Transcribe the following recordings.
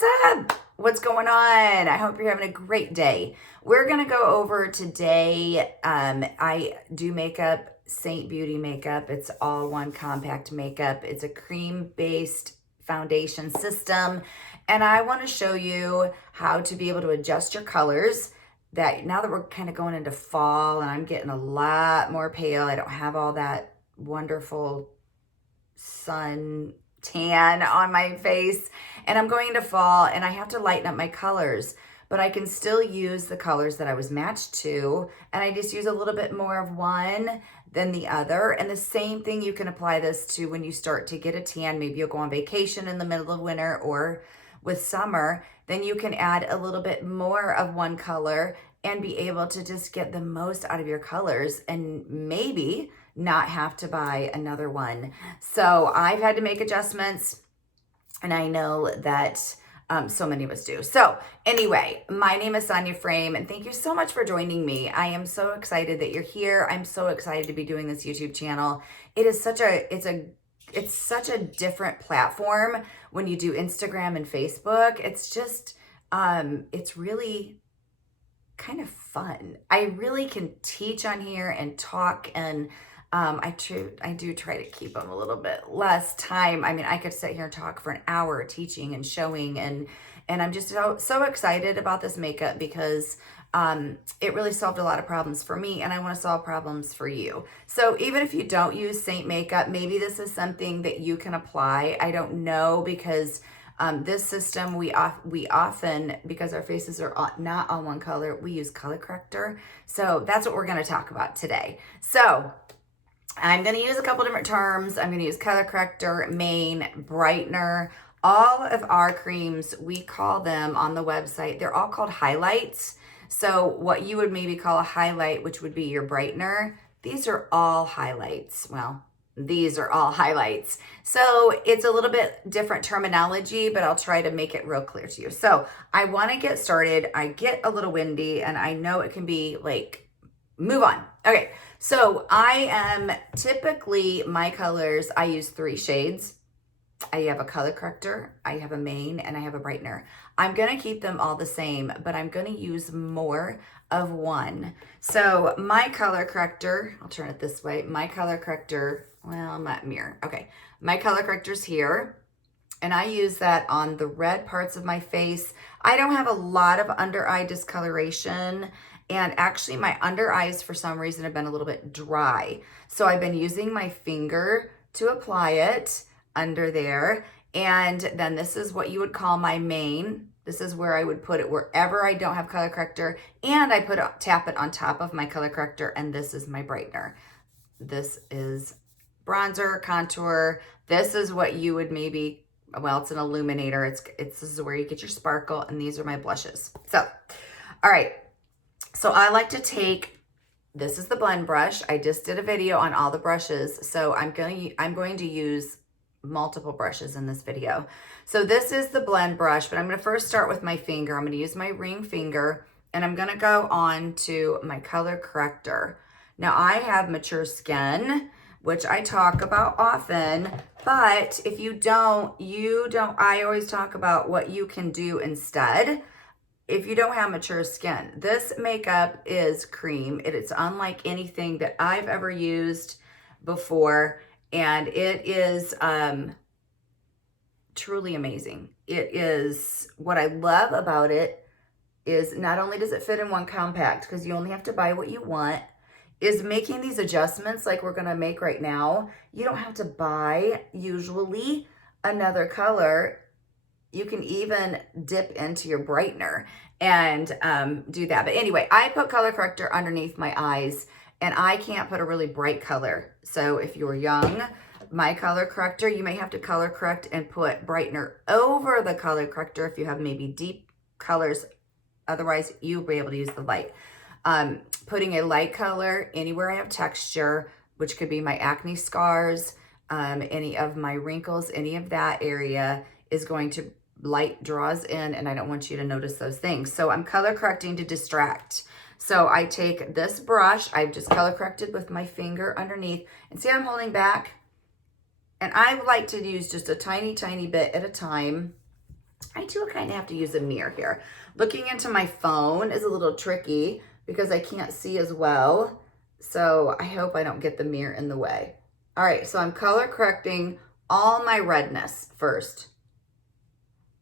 What's up? What's going on? I hope you're having a great day. We're going to go over today. I do makeup, Seint Beauty makeup. It's all one compact makeup. It's a cream-based foundation system. And I want to show you how to be able to adjust your colors. That now that we're kind of going into fall and I'm getting a lot more pale, I don't have all that wonderful sun tan on my face, and I'm going into fall and I have to lighten up my colors, but I can still use the colors that I was matched to, and I just use a little bit more of one than the other. And the same thing, you can apply this to when you start to get a tan. Maybe you'll go on vacation in the middle of winter or with summer, then you can add a little bit more of one color and be able to just get the most out of your colors and maybe not have to buy another one. So I've had to make adjustments, and I know that so many of us do. So anyway, my name is Sonia Frame, and thank you so much for joining me. I am so excited that you're here. I'm so excited to be doing this YouTube channel. It is such a different platform when you do Instagram and Facebook. It's just, it's really kind of fun. I really can teach on here and talk, and I do try to keep them a little bit less time. I mean, I could sit here and talk for an hour teaching and showing, and I'm just so excited about this makeup because it really solved a lot of problems for me, and I want to solve problems for you. So even if you don't use Seint makeup, maybe this is something that you can apply. I don't know, because this system, we often, because our faces are not on one color, we use color corrector. So that's what we're going to talk about today. So I'm going to use a couple different terms. I'm going to use color corrector, main, brightener. All of our creams, we call them on the website, they're all called highlights. So what you would maybe call a highlight, which would be your brightener, these are all highlights. Well, these are all highlights. So it's a little bit different terminology, but I'll try to make it real clear to you. So I want to get started. I get a little windy, and I know it can be like, move on. Okay, so I am typically, my colors, I use 3 shades. I have a color corrector, I have a main, and I have a brightener. I'm going to keep them all the same, but I'm going to use more of one. So my color corrector, I'll turn it this way. My color corrector, well, not mirror. Okay. My color corrector's here, and I use that on the red parts of my face. I don't have a lot of under eye discoloration, and actually my under eyes for some reason have been a little bit dry. So I've been using my finger to apply it under there. And then this is what you would call my main. This is where I would put it wherever I don't have color corrector, and I tap it on top of my color corrector, and this is my brightener. This is bronzer, contour. This is what you would maybe, well, it's an illuminator. This is where you get your sparkle, and these are my blushes. So, all right. So I like to take, this is the blend brush. I just did a video on all the brushes, so I'm going to use multiple brushes in this video. So this is the blend brush, but I'm going to first start with my finger. I'm going to use my ring finger, and I'm going to go on to my color corrector. Now I have mature skin, which I talk about often, but if you don't, I always talk about what you can do instead. If you don't have mature skin, this makeup is cream. It's unlike anything that I've ever used before, and it is truly amazing. It is, what I love about it is not only does it fit in one compact, because you only have to buy what you want, is making these adjustments like we're gonna make right now. You don't have to buy usually another color. You can even dip into your brightener and do that. But anyway, I put color corrector underneath my eyes, and I can't put a really bright color. So if you're young, my color corrector, you may have to color correct and put brightener over the color corrector if you have maybe deep colors. Otherwise, you'll be able to use the light. Putting a light color anywhere I have texture, which could be my acne scars, any of my wrinkles, any of that area is going to, light draws in, and I don't want you to notice those things. So I'm color correcting to distract. So I take this brush, I've just color corrected with my finger underneath, and see I'm holding back? And I like to use just a tiny, tiny bit at a time. I do kind of have to use a mirror here. Looking into my phone is a little tricky because I can't see as well. So I hope I don't get the mirror in the way. All right, so I'm color correcting all my redness first.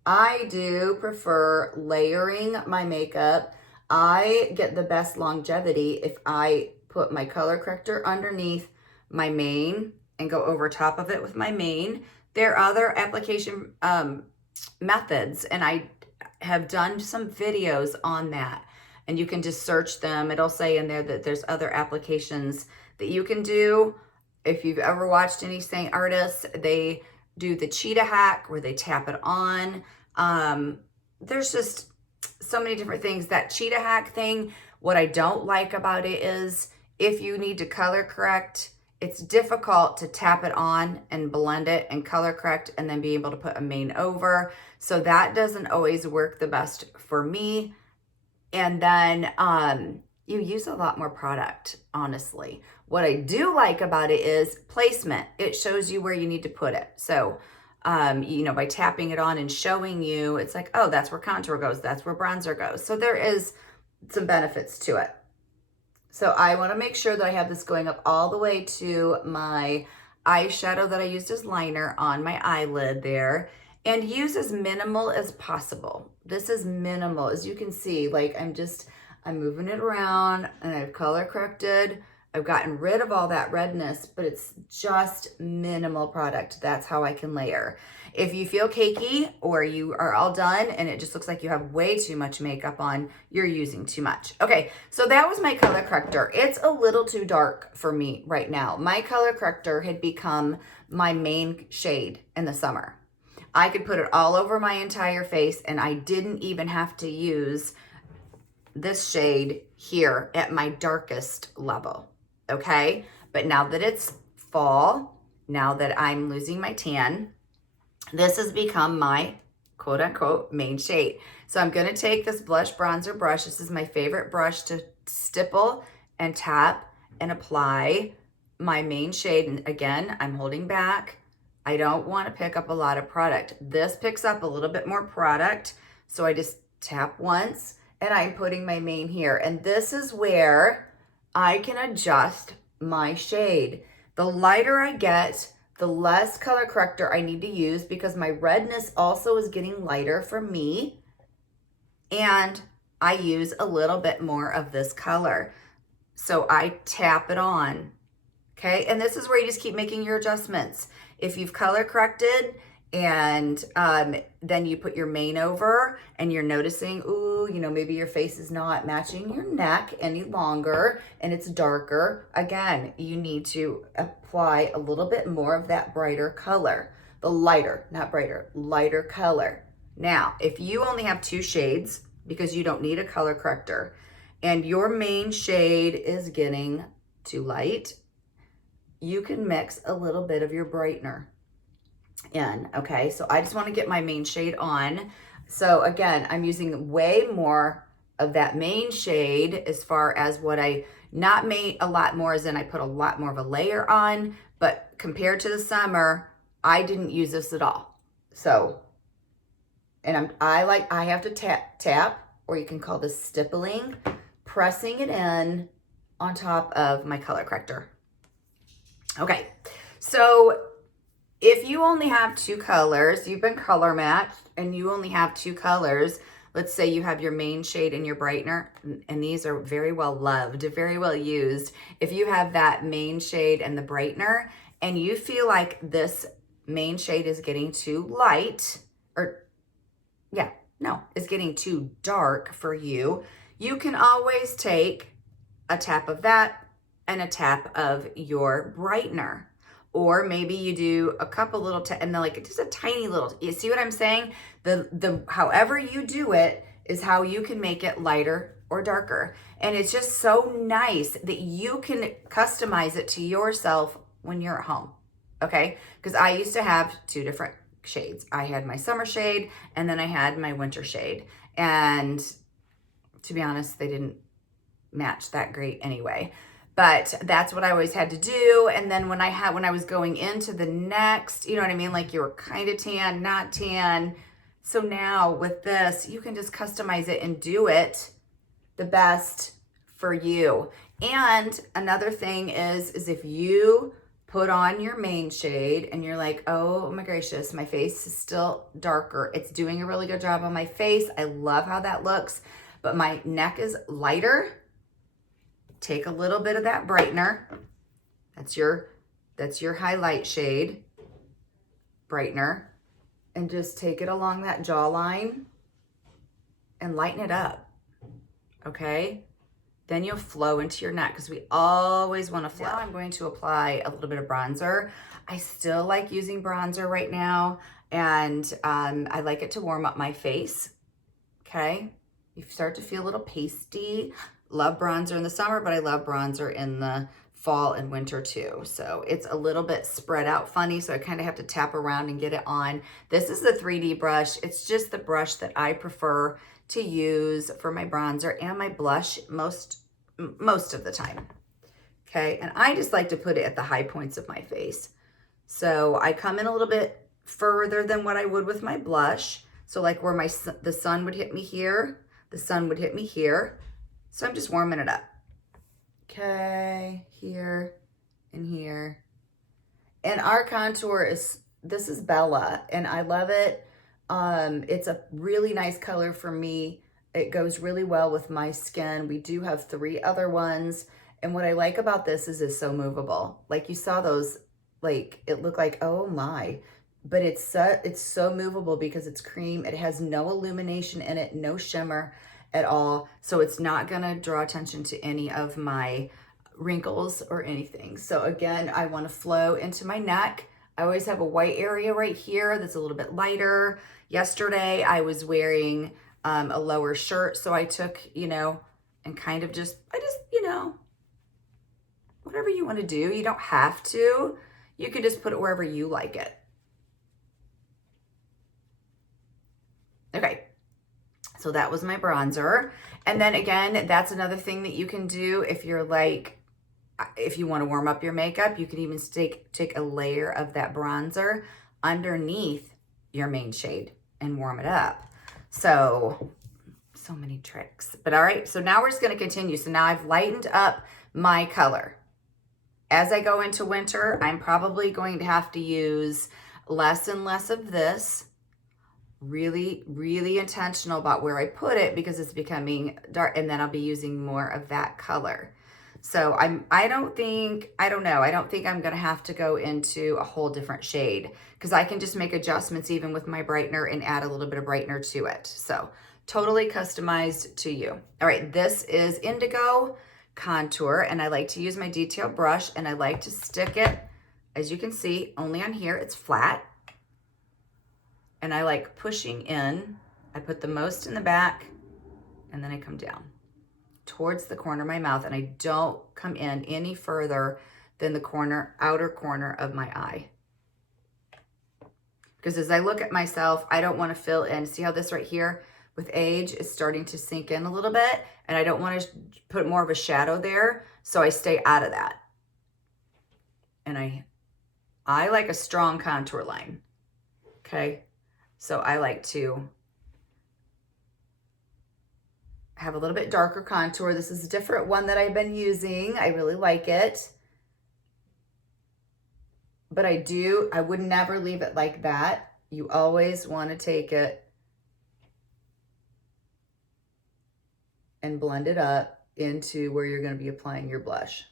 I do prefer layering my makeup. I get the best longevity if I put my color corrector underneath my mane and go over top of it with my mane. There are other application methods, and I have done some videos on that, and you can just search them. It'll say in there that there's other applications that you can do. If you've ever watched any Seint artists, they do the cheetah hack where they tap it on. There's just so many different things. That cheetah hack thing, what I don't like about it is if you need to color correct, it's difficult to tap it on and blend it and color correct and then be able to put a mane over. So that doesn't always work the best for me. And then you use a lot more product, honestly. What I do like about it is placement. It shows you where you need to put it. So, you know, by tapping it on and showing you, it's like, oh, that's where contour goes. That's where bronzer goes. So there is some benefits to it. So I want to make sure that I have this going up all the way to my eyeshadow that I used as liner on my eyelid there, and use as minimal as possible. This is minimal. As you can see, like I'm moving it around and I've color corrected. I've gotten rid of all that redness, but it's just minimal product. That's how I can layer. If you feel cakey or you are all done and it just looks like you have way too much makeup on, you're using too much. Okay, so that was my color corrector. It's a little too dark for me right now. My color corrector had become my main shade in the summer. I could put it all over my entire face and I didn't even have to use this shade here at my darkest level, okay? But now that it's fall, now that I'm losing my tan, this has become my quote unquote main shade. So I'm gonna take this blush bronzer brush. This is my favorite brush to stipple and tap and apply my main shade. And again, I'm holding back. I don't wanna pick up a lot of product. This picks up a little bit more product. So I just tap once and I'm putting my main here. And this is where I can adjust my shade. The lighter I get, the less color corrector I need to use because my redness also is getting lighter for me. And I use a little bit more of this color. So I tap it on, okay? And this is where you just keep making your adjustments. If you've color corrected and then you put your mane over and you're noticing, ooh, you know, maybe your face is not matching your neck any longer and it's darker. Again, you need to apply a little bit more of that brighter color, the lighter, not brighter, lighter color. Now, if you only have 2 shades because you don't need a color corrector and your main shade is getting too light, you can mix a little bit of your brightener in, okay? So I just want to get my main shade on. So again, I'm using way more of that main shade as far as what I not made a lot more as in I put a lot more of a layer on, but compared to the summer, I didn't use this at all. So, and I have to tap, or you can call this stippling, pressing it in on top of my color corrector. Okay, so if you only have 2 colors, you've been color matched and you only have 2 colors, let's say you have your main shade and your brightener, and these are very well loved, very well used. If you have that main shade and the brightener and you feel like this main shade is getting too light, or is getting too dark for you, you can always take a tap of that and a tap of your brightener. Or maybe you do a couple little, and then like just a tiny little, you see what I'm saying? The however you do it is how you can make it lighter or darker. And it's just so nice that you can customize it to yourself when you're at home, okay? Because I used to have 2 different shades. I had my summer shade and then I had my winter shade. And to be honest, they didn't match that great anyway. But that's what I always had to do. And then when I was going into the next, you know what I mean? Like you were kind of tan, not tan, So now with this, you can just customize it and do it the best for you. And another thing is if you put on your main shade and you're like, oh my gracious, my face is still darker. It's doing a really good job on my face. I love how that looks, but my neck is lighter. Take a little bit of that Brightener. That's your highlight shade, Brightener, and just take it along that jawline and lighten it up, okay? Then you'll flow into your neck because we always want to flow. Now I'm going to apply a little bit of bronzer. I still like using bronzer right now, and I like it to warm up my face, okay? You start to feel a little pasty. Love bronzer in the summer, but I love bronzer in the fall and winter too. So it's a little bit spread out funny, so I kind of have to tap around and get it on. This is the 3D brush. It's just the brush that I prefer to use for my bronzer and my blush most of the time. Okay, and I just like to put it at the high points of my face. So I come in a little bit further than what I would with my blush. So like where the sun would hit me here, the sun would hit me here. So I'm just warming it up. Okay, here and here. And our contour this is Bella, and I love it. It's a really nice color for me. It goes really well with my skin. We do have 3 other ones. And what I like about this is it's so movable. Like you saw those, like it looked like, oh my, but it's so movable because it's cream. It has no illumination in it, no shimmer at all. So it's not gonna draw attention to any of my wrinkles or anything. So again, I wanna flow into my neck. I always have a white area right here that's a little bit lighter. Yesterday, I was wearing a lower shirt, so I took, and kind of whatever you wanna do. You don't have to. You can just put it wherever you like it. Okay. So that was my bronzer. And then again, that's another thing that you can do if you're like, if you want to warm up your makeup, you can even take a layer of that bronzer underneath your main shade and warm it up. So many tricks. But all right, so now we're just going to continue. So now I've lightened up my color. As I go into winter, I'm probably going to have to use less and less of this. Really, really intentional about where I put it because it's becoming dark, and then I'll be using more of that color. So I don't think I'm gonna have to go into a whole different shade because I can just make adjustments even with my brightener and add a little bit of brightener to it. So totally customized to you. All right, this is Indigo Contour, and I like to use my detail brush, and I like to stick it, as you can see, only on here. It's flat. And I like pushing in. I put the most in the back, and then I come down towards the corner of my mouth, and I don't come in any further than the outer corner of my eye. Because as I look at myself, I don't want to fill in. See how this right here with age is starting to sink in a little bit, and I don't want to put more of a shadow there, so I stay out of that. And I like a strong contour line, okay? So I like to have a little bit darker contour. This is a different one that I've been using. I really like it. But I would never leave it like that. You always want to take it and blend it up into where you're going to be applying your blush.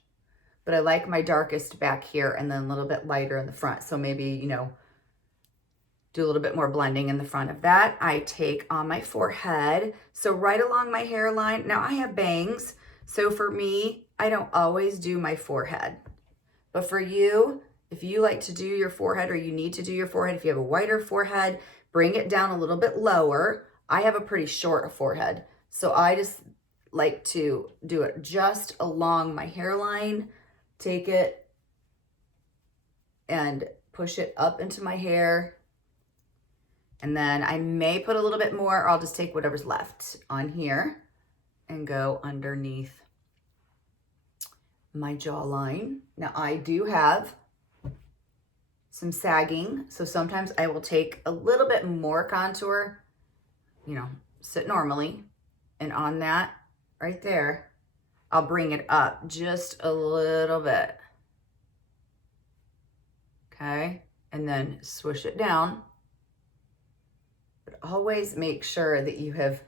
But I like my darkest back here and then a little bit lighter in the front. So maybe, do a little bit more blending in the front of that. I take on my forehead, so right along my hairline. Now I have bangs, so for me, I don't always do my forehead. But for you, if you like to do your forehead or you need to do your forehead, if you have a wider forehead, bring it down a little bit lower. I have a pretty short forehead, so I just like to do it just along my hairline, take it and push it up into my hair. And then I may put a little bit more, or I'll just take whatever's left on here and go underneath my jawline. Now I do have some sagging, so sometimes I will take a little bit more contour you know, sit normally. And on that right there, I'll bring it up just a little bit. Okay, and then swish it down. But always make sure that you have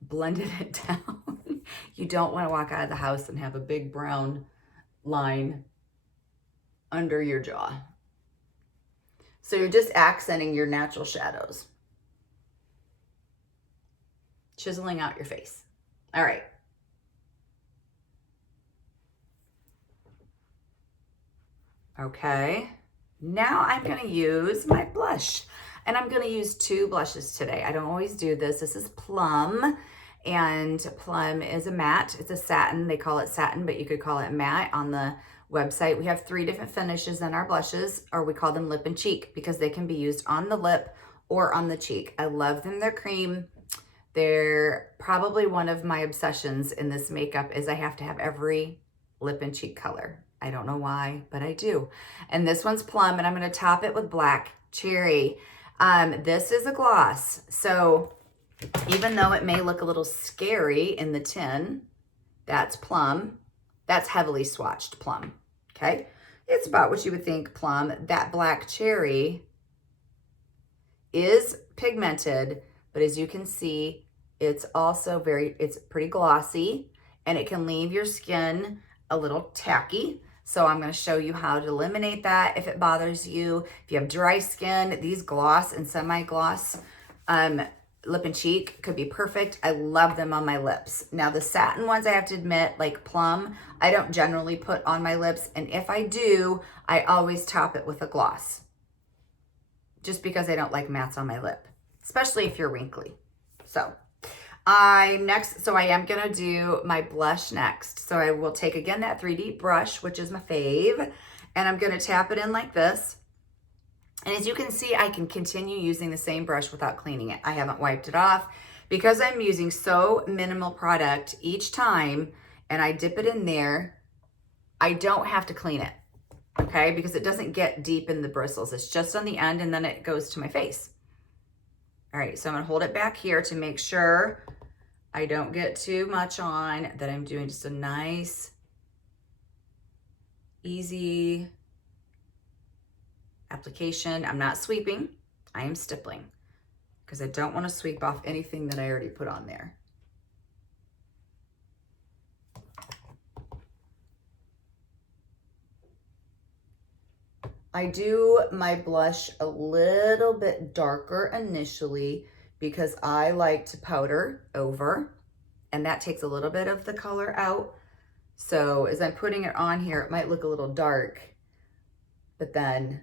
blended it down. You don't want to walk out of the house and have a big brown line under your jaw. So you're just accenting your natural shadows. Chiseling out your face. All right. Okay, now I'm going to use my blush, and I'm going to use two blushes today. I don't always do this. This is Plum, and Plum is a matte. It's a satin. They call it satin, but you could call it matte on the website. We have 3 different finishes in our blushes, or we call them lip and cheek, because they can be used on the lip or on the cheek. I love them. They're cream. They're probably one of my obsessions in this makeup is I have to have every lip and cheek color. I don't know why, but I do. And this one's Plum, and I'm going to top it with Black Cherry. This is a gloss. So even though it may look a little scary in the tin, that's Plum. That's heavily swatched Plum. Okay. It's about what you would think Plum. That Black Cherry is pigmented, but as you can see, it's also it's pretty glossy, and it can leave your skin a little tacky. So I'm going to show you how to eliminate that if it bothers you. If you have dry skin, these gloss and semi-gloss lip and cheek could be perfect. I love them on my lips. Now the satin ones, I have to admit, like Plum, I don't generally put on my lips. And if I do, I always top it with a gloss. Just because I don't like mattes on my lip, especially if you're wrinkly. So I am going to do my blush next. So I will take again that 3D brush, which is my fave, and I'm going to tap it in like this. And as you can see, I can continue using the same brush without cleaning it. I haven't wiped it off because I'm using so minimal product each time, and I dip it in there. I don't have to clean it, okay? Because it doesn't get deep in the bristles. It's just on the end, and then it goes to my face. All right, so I'm gonna hold it back here to make sure I don't get too much on, that I'm doing just a nice, easy application. I'm not sweeping, I am stippling, because I don't wanna sweep off anything that I already put on there. I do my blush a little bit darker initially because I like to powder over, and that takes a little bit of the color out. So as I'm putting it on here, it might look a little dark, but then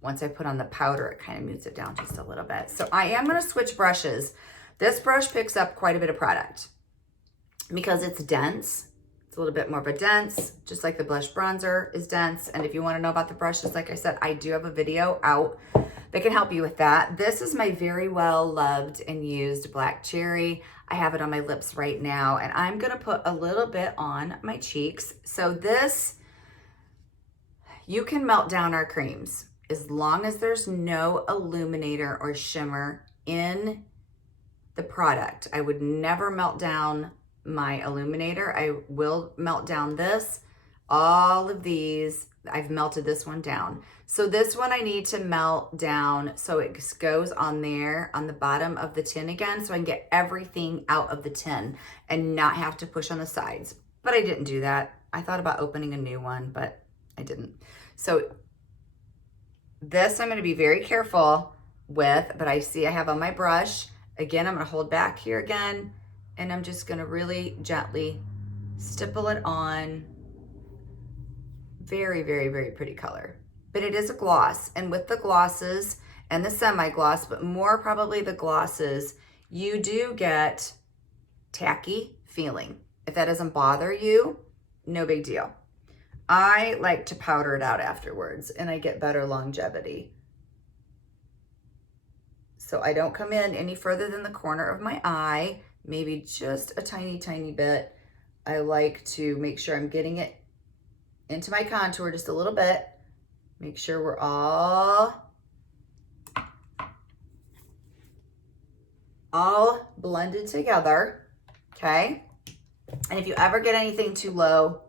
once I put on the powder, it kind of moves it down just a little bit. So I am going to switch brushes. This brush picks up quite a bit of product because it's dense. It's a little bit more of a dense, just like the blush bronzer is dense. And if you want to know about the brushes, like I said, I do have a video out that can help you with that. This is my very well loved and used Black Cherry. I have it on my lips right now, and I'm going to put a little bit on my cheeks. So this, you can melt down our creams as long as there's no illuminator or shimmer in the product. I would never melt down my illuminator. I will melt down this. All of these, I've melted this one down. So this one I need to melt down so it goes on there on the bottom of the tin again, so I can get everything out of the tin and not have to push on the sides. But I didn't do that. I thought about opening a new one, but I didn't. So this I'm going to be very careful with, but I see I have on my brush. Again, I'm going to hold back here again, and I'm just going to really gently stipple it on. Very, very, very pretty color. But it is a gloss, and with the glosses and the semi-gloss, but more probably the glosses, you do get tacky feeling. If that doesn't bother you, no big deal. I like to powder it out afterwards, and I get better longevity. So I don't come in any further than the corner of my eye, maybe just a tiny, tiny bit. I like to make sure I'm getting it into my contour just a little bit. Make sure we're all all blended together, okay? And if you ever get anything too low,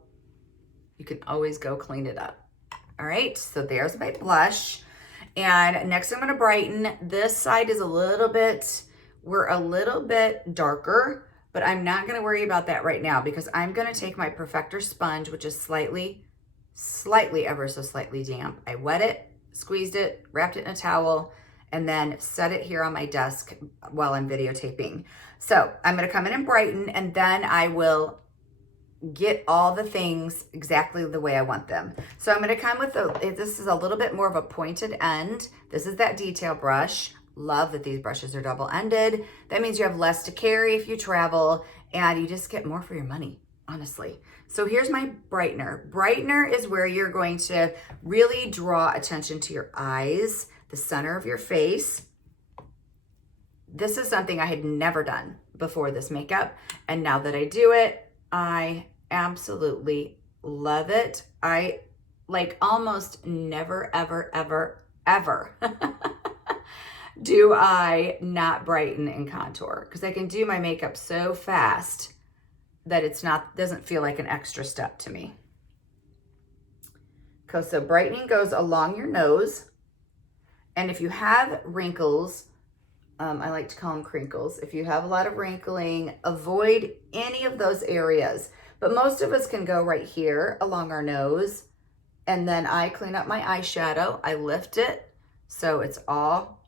you can always go clean it up. All right, so there's my blush. And next I'm gonna brighten. This side is we're a little bit darker, but I'm not gonna worry about that right now because I'm gonna take my Perfector sponge, which is slightly, ever so slightly damp. I wet it, squeezed it, wrapped it in a towel, and then set it here on my desk while I'm videotaping. So I'm gonna come in and brighten, and then I will get all the things exactly the way I want them. So I'm gonna come with this is a little bit more of a pointed end. This is that detail brush. Love that these brushes are double-ended. That means you have less to carry if you travel, and you just get more for your money, honestly. So here's my brightener. Brightener is where you're going to really draw attention to your eyes, the center of your face. This is something I had never done before this makeup, and now that I do it, I absolutely love it. I like almost never, ever do I not brighten and contour, because I can do my makeup so fast that doesn't feel like an extra step to me. So brightening goes along your nose, and if you have wrinkles, I like to call them crinkles. If you have a lot of wrinkling, avoid any of those areas. But most of us can go right here along our nose, and then I clean up my eyeshadow. I lift it so it's all,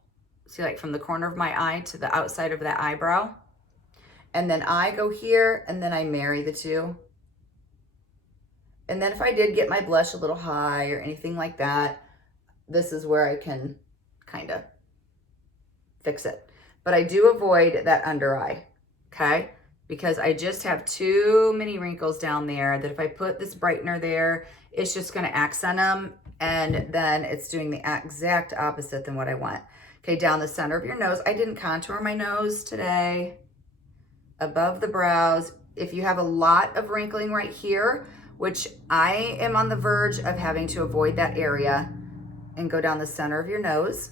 see, like from the corner of my eye to the outside of that eyebrow. And then I go here, and then I marry the two. And then if I did get my blush a little high or anything like that, this is where I can kind of fix it. But I do avoid that under eye, okay? Because I just have too many wrinkles down there that if I put this brightener there, it's just gonna accent them, and then it's doing the exact opposite than what I want. Okay, down the center of your nose. I didn't contour my nose today. Above the brows. If you have a lot of wrinkling right here, which I am on the verge of having to avoid that area, and go down the center of your nose.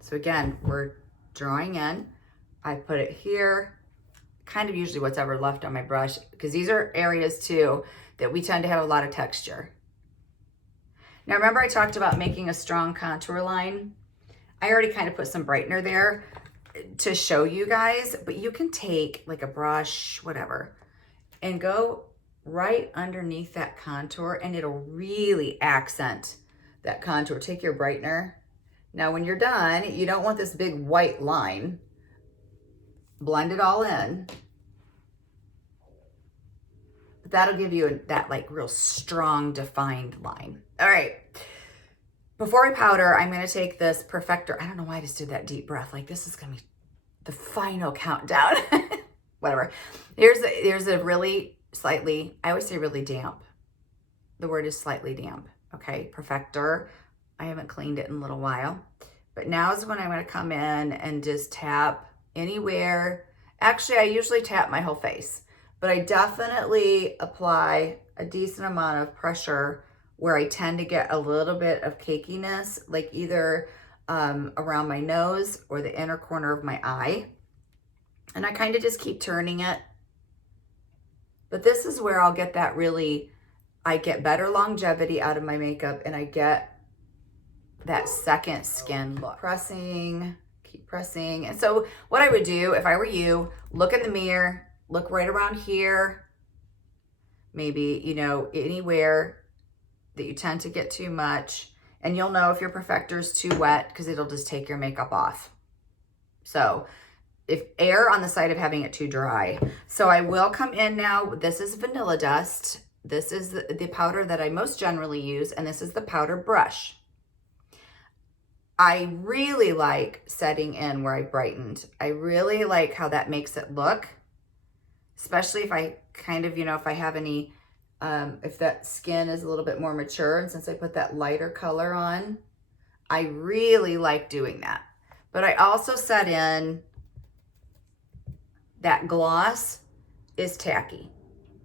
So again, we're drawing in. I put it here, kind of usually what's ever left on my brush, because these are areas too that we tend to have a lot of texture. Now remember I talked about making a strong contour line? I already kind of put some brightener there to show you guys, but you can take like a brush, whatever, and go right underneath that contour, and it'll really accent that contour. Take your brightener. Now when you're done, you don't want this big white line. Blend it all in. But that'll give you that like real strong defined line. All right. Before I powder, I'm gonna take this Perfector. I don't know why I just did that deep breath. Like this is gonna be the final countdown. Whatever. There's a really slightly, I always say really damp. The word is slightly damp. Okay, Perfector. I haven't cleaned it in a little while. But now is when I'm gonna come in and just tap anywhere. Actually, I usually tap my whole face, but I definitely apply a decent amount of pressure where I tend to get a little bit of cakiness, like either around my nose or the inner corner of my eye. And I kind of just keep turning it. But this is where I'll get that really, I get better longevity out of my makeup, and I get that second skin look. Pressing, keep pressing. And so what I would do if I were you, look in the mirror, look right around here, maybe, you know, anywhere that you tend to get too much, and you'll know if your Perfector's too wet because it'll just take your makeup off. So if err on the side of having it too dry. So I will come in now. This is Vanilla Dust. This is the powder that I most generally use, and this is the powder brush. I really like setting in where I brightened. I really like how that makes it look, especially if I kind of, you know, if I have any, if that skin is a little bit more mature, and since I put that lighter color on, I really like doing that. But I also set in that gloss is tacky.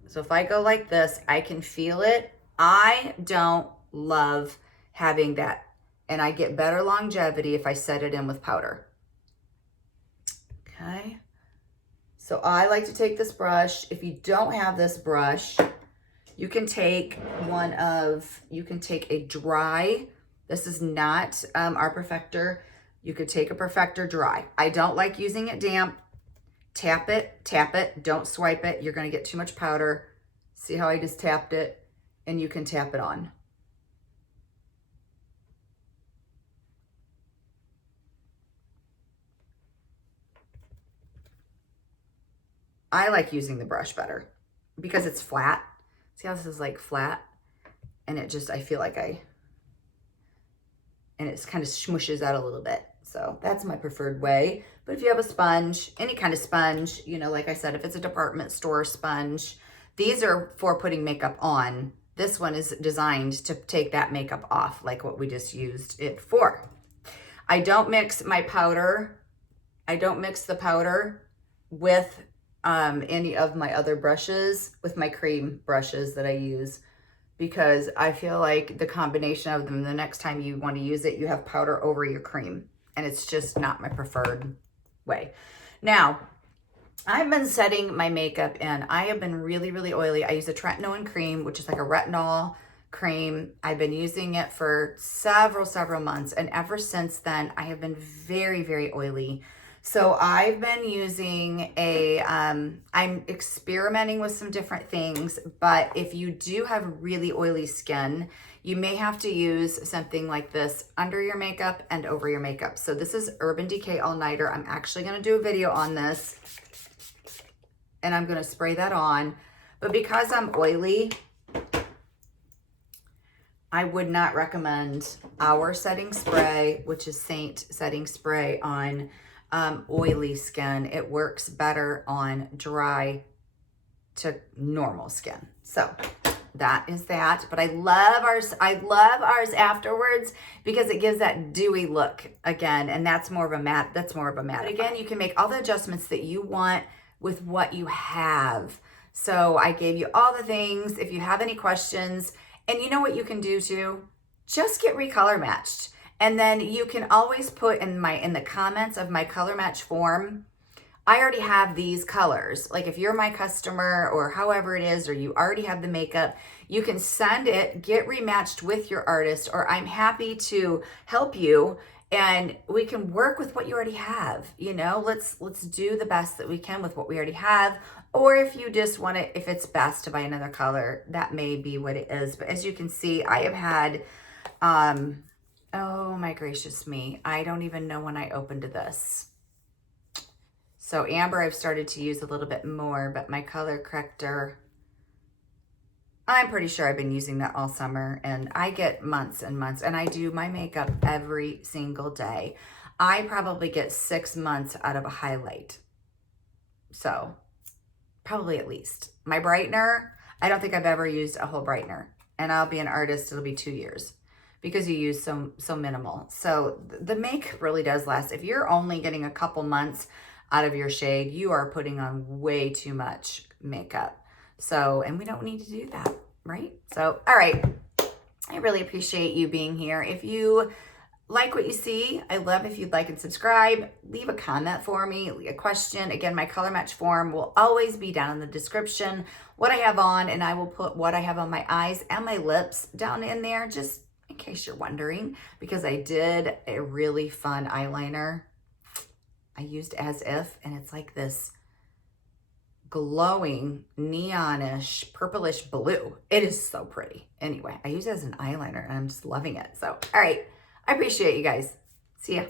So if I go like this, I can feel it. I don't love having that, and I get better longevity if I set it in with powder. Okay, So I like to take this brush. If you don't have this brush, you can take a dry, this is not our Perfector. You could take a Perfector dry. I don't like using it damp. Tap it, don't swipe it. You're gonna get too much powder. See how I just tapped it? And you can tap it on. I like using the brush better because it's flat. See how this is like flat? And it just, I feel like and it kind of smooshes out a little bit. So that's my preferred way. But if you have a sponge, any kind of sponge, you know, like I said, if it's a department store sponge, these are for putting makeup on. This one is designed to take that makeup off, like what we just used it for. I don't mix my powder. I don't mix the powder with any of my other brushes, with my cream brushes that I use, because I feel like the combination of them, the next time you want to use it, you have powder over your cream, and it's just not my preferred way. Now, I've been setting my makeup and I have been really, really oily. I use a tretinoin cream, which is like a retinol cream. I've been using it for several months, and ever since then, I have been very, very oily. So I've been using I'm experimenting with some different things, but if you do have really oily skin, you may have to use something like this under your makeup and over your makeup. So this is Urban Decay All Nighter. I'm actually gonna do a video on this, and I'm gonna spray that on. But because I'm oily, I would not recommend our setting spray, which is Seint setting spray, on oily skin. It works better on dry to normal skin. So that is that. But I love ours afterwards because it gives that dewy look again, and that's more of a matte. But again, you can make all the adjustments that you want with what you have. So I gave you all the things. If you have any questions, and you know what you can do too, just get recolor matched. And then you can always put in the comments of my color match form, I already have these colors. Like if you're my customer or however it is, or you already have the makeup, you can send it, get rematched with your artist, or I'm happy to help you and we can work with what you already have. You know, let's do the best that we can with what we already have. Or if you just want to, if it's best to buy another color, that may be what it is. But as you can see, I have had, oh my gracious me, I don't even know when I opened this. So Amber I've started to use a little bit more, but my color corrector, I'm pretty sure I've been using that all summer, and I get months and months, and I do my makeup every single day. I probably get 6 months out of a highlight. So probably at least. My brightener, I don't think I've ever used a whole brightener, and I'll be an artist, it'll be 2 years because you use so minimal. So the makeup really does last. If you're only getting a couple months out of your shade, you are putting on way too much makeup. So, and we don't need to do that, right? So, all right. I really appreciate you being here. If you like what you see, I love if you'd like and subscribe. Leave a comment for me, a question. Again, my color match form will always be down in the description, what I have on, and I will put what I have on my eyes and my lips down in there, just in case you're wondering, because I did a really fun eyeliner. I used As If, and it's like this glowing neonish purplish blue. It is so pretty. Anyway, I use it as an eyeliner and I'm just loving it. So, all right. I appreciate you guys. See ya.